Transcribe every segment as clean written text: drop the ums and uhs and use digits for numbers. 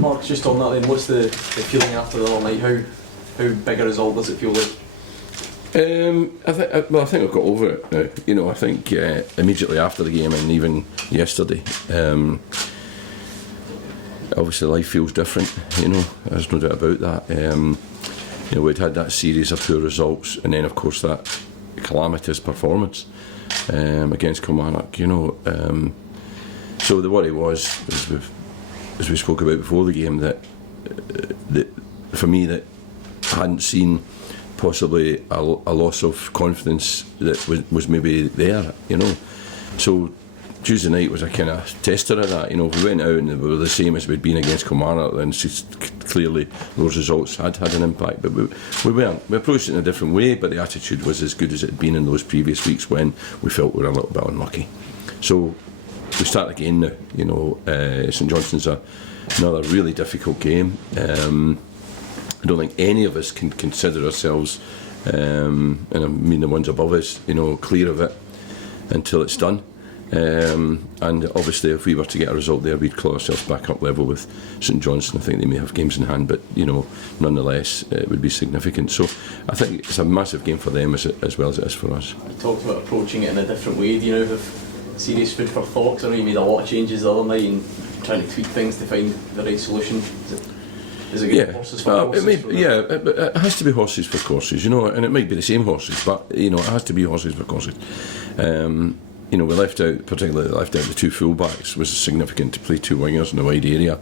Mark, just on that then, what's the feeling after the other night? How big a result does it feel like? I think I've got over it now. You know, I think immediately after the game and even yesterday, obviously life feels different. You know, there's no doubt about that. You know, we'd had that series of poor results, and then of course that calamitous performance against Kilmarnock. You know, so the worry was, as we spoke about before the game, that for me that I hadn't seen possibly a loss of confidence that was maybe there, you know. So Tuesday night was a kind of tester of that. You know, if we went out and we were the same as we'd been against Kilmarnock, then clearly those results had an impact. But we weren't. We approached it in a different way, but the attitude was as good as it had been in those previous weeks when we felt we were a little bit unlucky. So we start again now. You know, St Johnstone's another really difficult game. I don't think any of us can consider ourselves, and I mean the ones above us, you know, clear of it until it's done. And obviously, if we were to get a result there, we'd claw ourselves back up level with St Johnstone. I think they may have games in hand, but you know, nonetheless, it would be significant. So I think it's a massive game for them as well as it is for us. You talked about approaching it in a different way. Do you know have serious food for thought? I know you made a lot of changes the other night and trying to tweak things to find the right solution. Is it good horses for horses? It has to be horses for courses, you know, and it might be the same horses, but you know, it has to be horses for courses. You know, we particularly left out the two full-backs was significant to play two wingers in a wide area,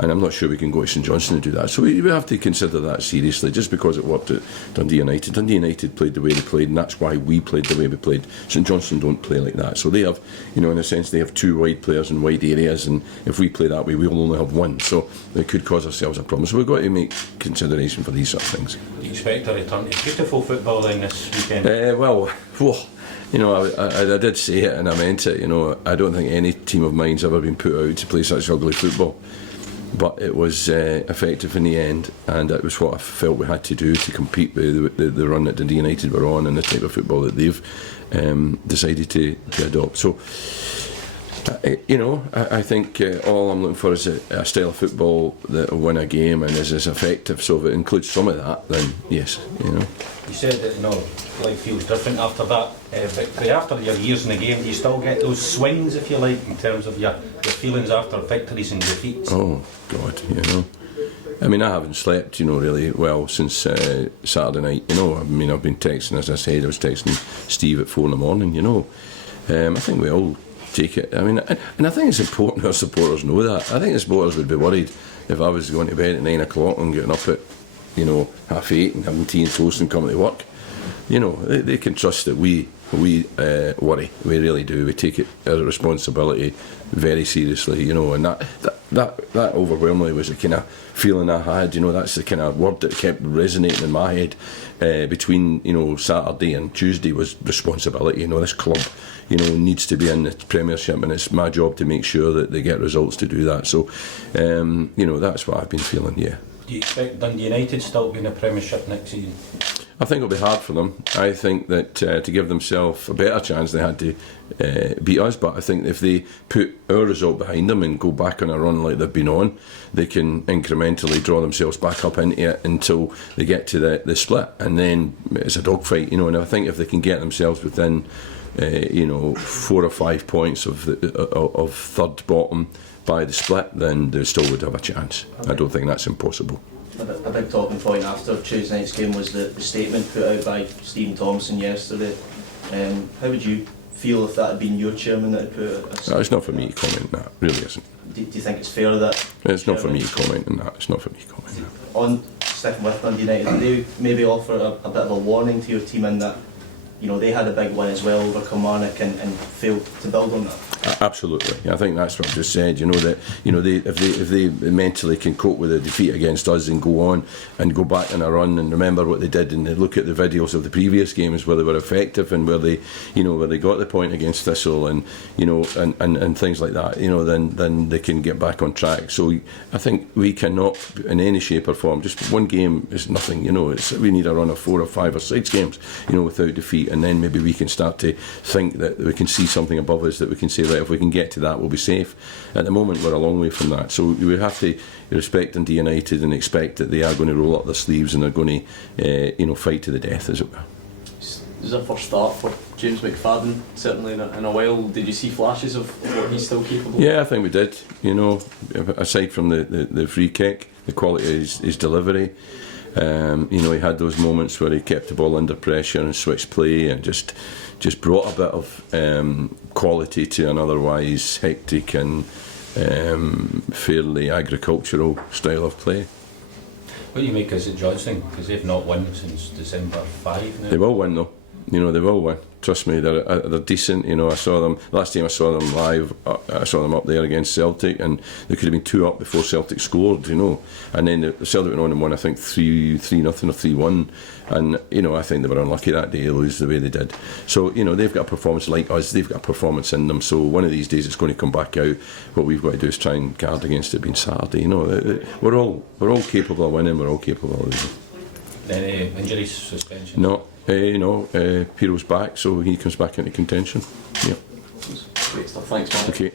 and I'm not sure we can go to St Johnstone to do that. So we have to consider that seriously, just because it worked at Dundee United. Dundee United played the way they played, and that's why we played the way we played. St Johnstone don't play like that. So they have, you know, in a sense, they have two wide players in wide areas, and if we play that way, we'll only have one. So it could cause ourselves a problem. So we've got to make consideration for these sort of things. Do you expect a return to beautiful football then this weekend? You know, I did say it and I meant it. You know, I don't think any team of mine's ever been put out to play such ugly football, but it was effective in the end, and it was what I felt we had to do to compete with the run that Dundee United were on and the type of football that they've decided to adopt. So, you know, I think all I'm looking for is a style of football that will win a game and is as effective. So if it includes some of that, then yes, you know. You said that, you know, life feels different after that victory. After your years in the game, do you still get those swings, if you like, in terms of your feelings after victories and defeats? Oh, God, you know. I mean, I haven't slept, you know, really well since Saturday night, you know. I mean, I've been texting, as I said, I was texting Steve at 4 a.m, you know. I think we all take it. I mean, and I think it's important our supporters know that. I think the supporters would be worried if I was going to bed at 9 o'clock and getting up at, you know, 8:30 and having tea and toast and coming to work. You know, they can trust that we worry. We really do. We take it as a responsibility very seriously, you know, and that overwhelmingly was the kind of feeling I had. You know, that's the kind of word that kept resonating in my head between, you know, Saturday and Tuesday was responsibility. You know, this club, you know, needs to be in the Premiership, and it's my job to make sure that they get results to do that. So, you know, that's what I've been feeling. Yeah. Do you expect Dundee United still to be in the Premiership next season? I think it'll be hard for them. I think that to give themselves a better chance, they had to beat us. But I think if they put our result behind them and go back on a run like they've been on, they can incrementally draw themselves back up into it until they get to the split, and then it's a dogfight, you know. And I think if they can get themselves within, you know, 4 or 5 points of third bottom by the split, then they still would have a chance. Okay. I don't think that's impossible. A big talking point after Tuesday night's game was the statement put out by Stephen Thompson yesterday. How would you feel if that had been your chairman that had put out a statement? No, it's not for me to comment on that, really isn't. Do you think it's fair that... It's not for me to comment on that, it's not for me to comment on that. On sticking with Dundee United, did they maybe offer a bit of a warning to your team in that, you know, they had a big win as well over Kilmarnock and failed to build on that? Absolutely, I think that's what I just said. You know that, you know, if they mentally can cope with a defeat against us and go on and go back on a run and remember what they did and they look at the videos of the previous games where they were effective and where they, you know, where they got the point against Thistle and, you know, and things like that, you know, then they can get back on track. So I think we cannot, in any shape or form, just one game is nothing. You know, we need a run of 4 or 5 or 6 games, you know, without defeat, and then maybe we can start to think that we can see something above us that we can say, right, if we can get to that, we'll be safe. At the moment, we're a long way from that. So we have to respect Dundee United and expect that they are going to roll up their sleeves and they're going to, fight to the death, as it were. This is a first start for James McFadden, certainly in a while. Did you see flashes of what he's still capable of? Yeah, I think we did. Aside from the free kick, the quality of his delivery. He had those moments where he kept the ball under pressure and switched play and just brought a bit of quality to an otherwise hectic and fairly agricultural style of play. What do you make of Johnstone? Because they've not won since December 5 now. They will win though. They will win. Trust me, they're decent. I saw them last time I saw them live. I saw them up there against Celtic, and they could have been 2 up before Celtic scored. And then the Celtic went on and won, I think 3-0 or 3-1. And I think they were unlucky that day to lose the way they did. So they've got a performance like us. They've got a performance in them. So one of these days it's going to come back out. What we've got to do is try and guard against it being Saturday. We're all capable of winning. We're all capable of losing. Any injuries, suspension? No. Piro's back, so he comes back into contention. Yeah. Great stuff. Thanks, man. Okay.